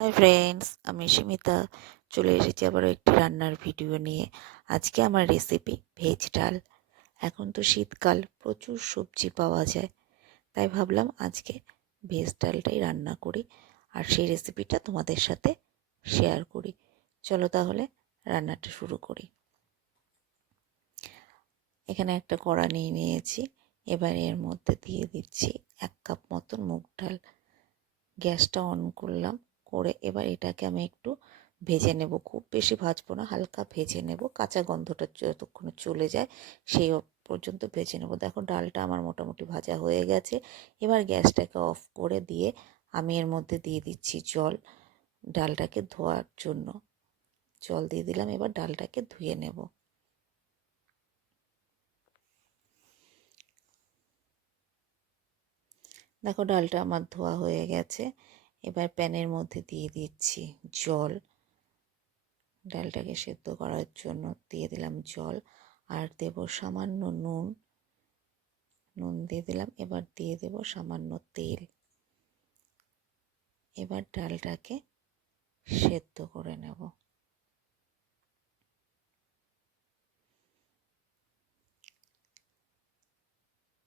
Hi friends, আমি সীমিতা চলে এসেছি আবারও একটি রান্নার ভিডিও নিয়ে। আজকে আমার রেসিপি ভেজ ডাল। এখন তো শীতকাল, প্রচুর সবজি পাওয়া যায়, তাই ভাবলাম আজকে ভেজ ডালটাই রান্না করি আর সেই রেসিপিটা তোমাদের সাথে শেয়ার করি। চলো তাহলে রান্নাটা শুরু করি। এখানে একটা কড়া নিয়ে নিয়েছি, এবার এর মধ্যে দিয়ে দিচ্ছি 1 কাপ মতন মুগ ডাল। গ্যাসটা অন করলাম, করে এবার এটাকে আমি একটু ভেজে নেব। খুব বেশি ভাজবো না, হালকা ভেজে নেব, কাঁচা গন্ধটা যতক্ষণে চলে যায় সেই পর্যন্ত ভেজে নেব। দেখো ডালটা আমার মোটামুটি ভাজা হয়ে গেছে। এবার গ্যাসটাকে অফ করে দিয়ে আমি এর মধ্যে দিয়ে দিচ্ছি জল, ডালটাকে ধোয়ার জন্য জল দিয়ে দিলাম। এবার ডালটাকে ধুয়ে নেব। দেখো ডালটা আমার ধোয়া হয়ে গেছে। এবার প্যানের মধ্যে দিয়ে দিচ্ছি জল, ডালটাকে সেদ্ধ করার জন্য দিয়ে দিলাম জল, আর দেব সামান্য নুন। নুন দিয়ে দিলাম। এবার দিয়ে দেব সামান্য তেল। এবার ডালটাকে সেদ্ধ করে নেব।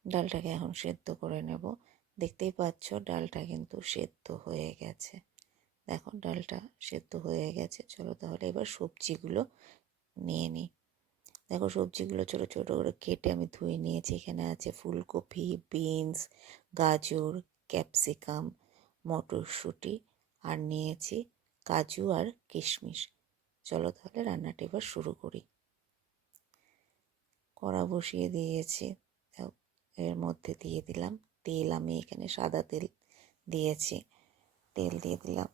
ডালটাকে এখন সেদ্ধ করে নেব। দেখতেই পাচ্ছ ডালটা কিন্তু সেদ্ধ হয়ে গেছে। দেখো ডালটা সেদ্ধ হয়ে গেছে। চলো তাহলে এবার সবজিগুলো নিয়ে নিই। দেখো সবজিগুলো ছোটো ছোটো করে কেটে আমি ধুয়ে নিয়েছি। এখানে আছে ফুলকপি, বিনস, গাজর, ক্যাপসিকাম, মটরশুঁটি, আর নিয়েছি কাজু আর কিশমিশ। চলো তাহলে রান্নাটা এবার শুরু করি। কড়া বসিয়ে দিয়েছি, এর মধ্যে দিয়ে দিলাম তেল। আমি এখানে সাদা তেল দিয়েছি। তেল দিয়ে দিলাম।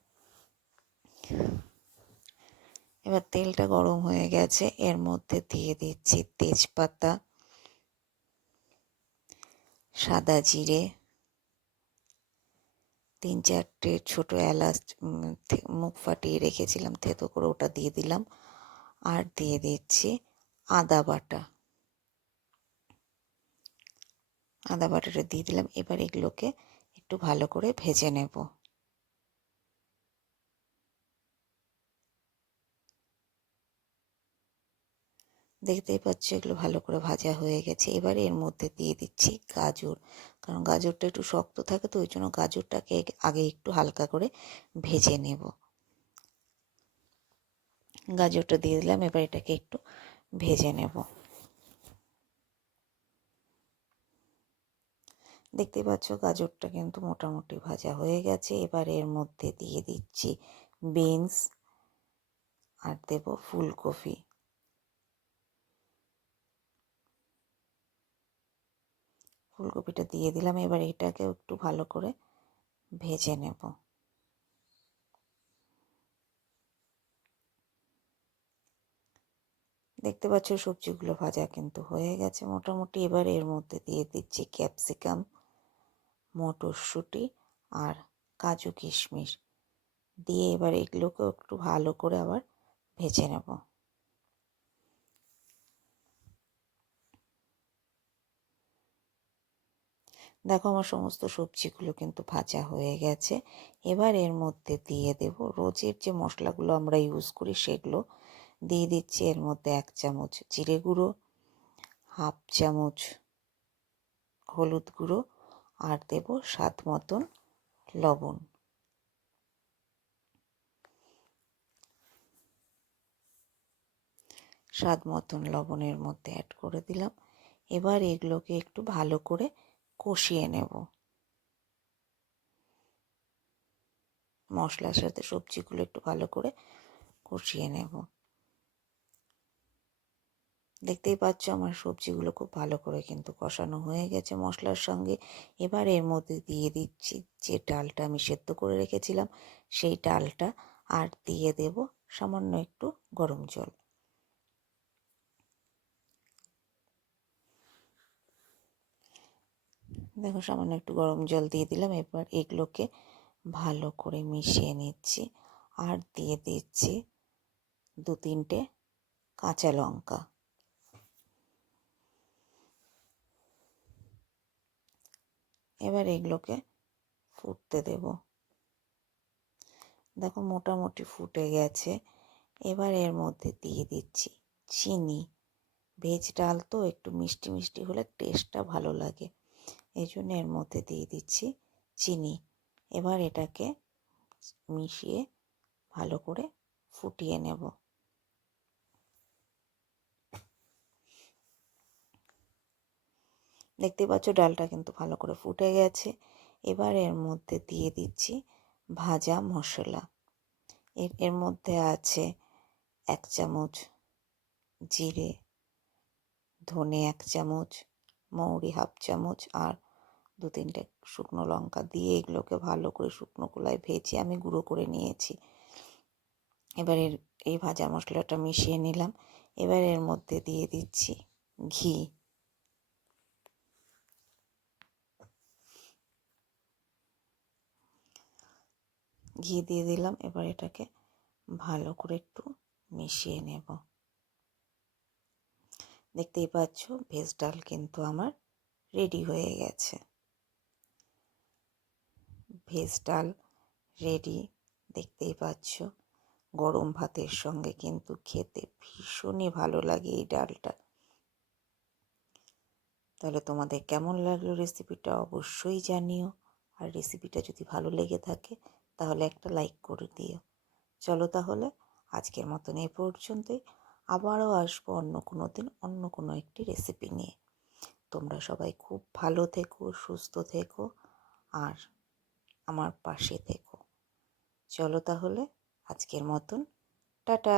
এবার তেলটা গরম হয়ে গেছে, এর মধ্যে দিয়ে দিচ্ছি তেজপাতা, সাদা জিরে, 3-4টে ছোটো এলাচ মুখ ফাটিয়ে রেখেছিলাম থেতো করে, ওটা দিয়ে দিলাম। আর দিয়ে দিচ্ছি আদা বাটা। আদা বাটাটা দিয়ে দিলাম। এবার এগুলোকে একটু ভালো করে ভেজে নেব। দেখতেই পাচ্ছ এগুলো ভালো করে ভাজা হয়ে গেছে। এবারে এর মধ্যে দিয়ে দিচ্ছি গাজর, কারণ গাজরটা একটু শক্ত থাকে, তো ওই জন্য গাজরটাকে আগে একটু হালকা করে ভেজে নেব। গাজরটা দিয়ে দিলাম। এবার এটাকে একটু ভেজে নেব। দেখতে পাচ্ছ গাজরটা কিন্তু মোটামুটি ভাজা হয়ে গেছে। এবার এর মধ্যে দিয়ে দিচ্ছি বিনস, আর দেব ফুলকপি। ফুলকপিটা দিয়ে দিলাম। এবার এটাকেও একটু ভালো করে ভেজে নেব। দেখতে পাচ্ছ সবজিগুলো ভাজা কিন্তু হয়ে গেছে মোটামুটি। এবার এর মধ্যে দিয়ে দিচ্ছি ক্যাপসিকাম, মটরশুঁটি আর কাজু কিশমিশ দিয়ে এবার এগুলোকেও একটু ভালো করে আবার ভেজে নেব। দেখো আমার সমস্ত সবজিগুলো কিন্তু ভাজা হয়ে গেছে। এবার এর মধ্যে দিয়ে দেব রোজের যে মশলাগুলো আমরা ইউজ করি সেগুলো দিয়ে দিচ্ছি। এর মধ্যে 1 চামচ জিরে গুঁড়ো, 1/2 চামচ হলুদ গুঁড়ো, আর দেব স্বাদ মতন লবণ। স্বাদ মতন লবণের মধ্যে অ্যাড করে দিলাম। এবার এগুলোকে একটু ভালো করে কষিয়ে নেব। মশলার সাথে সবজিগুলো একটু ভালো করে কষিয়ে নেব। দেখতেই পাচ্ছ আমার সবজিগুলো খুব ভালো করে কিন্তু কষানো হয়ে গেছে মশলার সঙ্গে। এবার এর মধ্যে দিয়ে দিচ্ছি যে ডালটা আমি সেদ্ধ করে রেখেছিলাম সেই ডালটা, আর দিয়ে দেব সামান্য একটু গরম জল। দেখো সামান্য একটু গরম জল দিয়ে দিলাম। এবার এগুলোকে ভালো করে মিশিয়ে নিচ্ছি, আর দিয়ে দিচ্ছি 2-3টে কাঁচা লঙ্কা। এবার এগুলোকে ফুটতে দেব। দেখো মোটামুটি ফুটে গেছে। এবার এর মধ্যে দিয়ে দিচ্ছি চিনি। ভেজ ডাল তো একটু মিষ্টি মিষ্টি হলে টেস্টটা ভালো লাগে, এই জন্য এর মধ্যে দিয়ে দিচ্ছি চিনি। এবার এটাকে মিশিয়ে ভালো করে ফুটিয়ে নেব। দেখতে পাচ্ছ ডালটা কিন্তু ভালো করে ফুটে গেছে। এবার এর মধ্যে দিয়ে দিচ্ছি ভাজা মশলা। এর মধ্যে আছে 1 চামচ জিরে, ধনে 1 চামচ, মৌরি 1/2 চামচ আর 2-3টে শুকনো লঙ্কা দিয়ে এগুলোকে ভালো করে শুকনো খোলায় ভেজে আমি গুঁড়ো করে নিয়েছি। এবার এই ভাজা মশলাটা মিশিয়ে নিলাম। এবার এর মধ্যে দিয়ে দিচ্ছি ঘি। ঘি দিয়ে দিলাম। এবার এটাকে ভালো করে একটু মিশিয়ে নেব। দেখতেই পাচ্ছ ভেজ ডাল কিন্তু আমার রেডি হয়ে গেছে। ভেজ ডাল রেডি, দেখতেই পাচ্ছ। গরম ভাতের সঙ্গে কিন্তু খেতে ভীষণই ভালো লাগে এই ডালটা। তাহলে তোমাদের কেমন লাগলো রেসিপিটা অবশ্যই জানিও। আর রেসিপিটা যদি ভালো লেগে থাকে তাহলে একটা লাইক করে দিও। চলো তাহলে আজকের মতন এই পর্যন্তই। আবারও আসবো অন্য কোনো দিন অন্য কোনো একটি রেসিপি নিয়ে। তোমরা সবাই খুব ভালো থেকো, সুস্থ থেকো আর আমার পাশে থেকো। চলো তাহলে আজকের মতন টাটা।